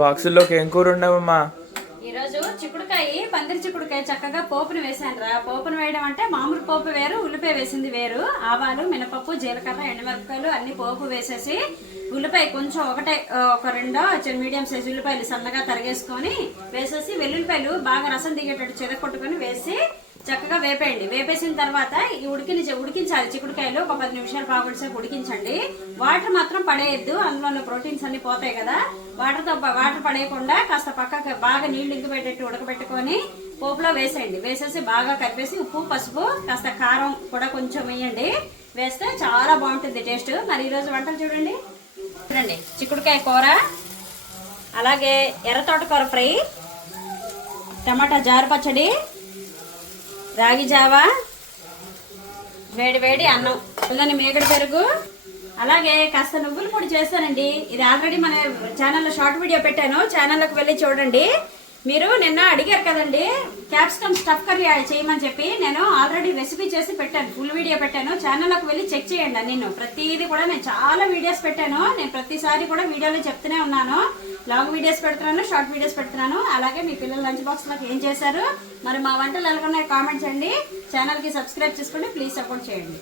బాక్సుల్లోకి ఏం కూర ఉండవమ్మా? ఈరోజు చిక్కుడుకాయ, పందిరి చిక్కుడుకాయ చక్కగా పోపును వేసాను రా. పోపును వేయడం అంటే మామూలు పోపు వేరు, ఉల్లిపాయ వేసింది వేరు. ఆవాలు, మినపప్పు, జీలకర్ర, ఎండుమిరపకాయలు అన్ని పోపు వేసేసి ఉల్లిపాయ కొంచెం ఒక రెండో మీడియం సైజు ఉల్లిపాయలు సన్నగా తరిగేసుకొని వేసేసి వెల్లుల్లిపాయలు బాగా రసం దిగేటట్టు చెదకొట్టుకొని వేసి చక్కగా వేపేయండి. వేపేసిన తర్వాత ఈ ఉడికించాలి చిక్కుడుకాయలు. ఒక 10 నిమిషాలు పావుగంట సేపు ఉడికించండి. వాటర్ మాత్రం పడేయద్దు, అందులో ప్రోటీన్స్ అన్ని పోతాయి కదా. వాటర్ పడేయకుండా కాస్త పక్కకి బాగా నీళ్లు ఇంకిపెట్టేట్టు ఉడకబెట్టుకొని పోపులో వేసేయండి. వేసేసి బాగా కలిపేసి ఉప్పు, పసుపు, కాస్త కారం కూడా కొంచెం వేయండి. వేస్తే చాలా బాగుంటుంది టేస్ట్. మరి ఈరోజు వంటలు చూడండి. చిక్కుడుకాయ కూర, అలాగే ఎర్ర తోటకూర ఫ్రై, టమాటా జారు పచ్చడి, రాగి జావా, వేడి వేడి అన్నం, పిల్లని మేగడ పెరుగు, అలాగే కాస్త నువ్వుల పొడి చేస్తానండి. ఇది ఆల్రెడీ మన ఛానల్లో షార్ట్ వీడియో పెట్టాను, ఛానల్లోకి వెళ్ళి చూడండి. మీరు నిన్న అడిగారు కదండి క్యాప్సికమ్ స్టఫ్ కర్రీ చేయమని చెప్పి, నేను ఆల్రెడీ రెసిపీ చేసి పెట్టాను, ఫుల్ వీడియో పెట్టాను. ఛానల్లోకి వెళ్ళి చెక్ చేయండి. నేను ప్రతిదీ కూడా నేను చాలా వీడియోస్ పెట్టాను. నేను ప్రతిసారి కూడా వీడియోలో చెప్తూనే ఉన్నాను. లాంగ్ వీడియోస్ పెడుతున్నాను, షార్ట్ వీడియోస్ పెడుతున్నాను. అలాగే మీ పిల్లల లంచ్ బాక్స్లోకి ఏం చేశారు, మరి మా వంటలు ఎలాగున్నాయో కామెంట్ చేయండి. ఛానల్కి సబ్స్క్రైబ్ చేసుకోండి, ప్లీజ్ సపోర్ట్ చేయండి.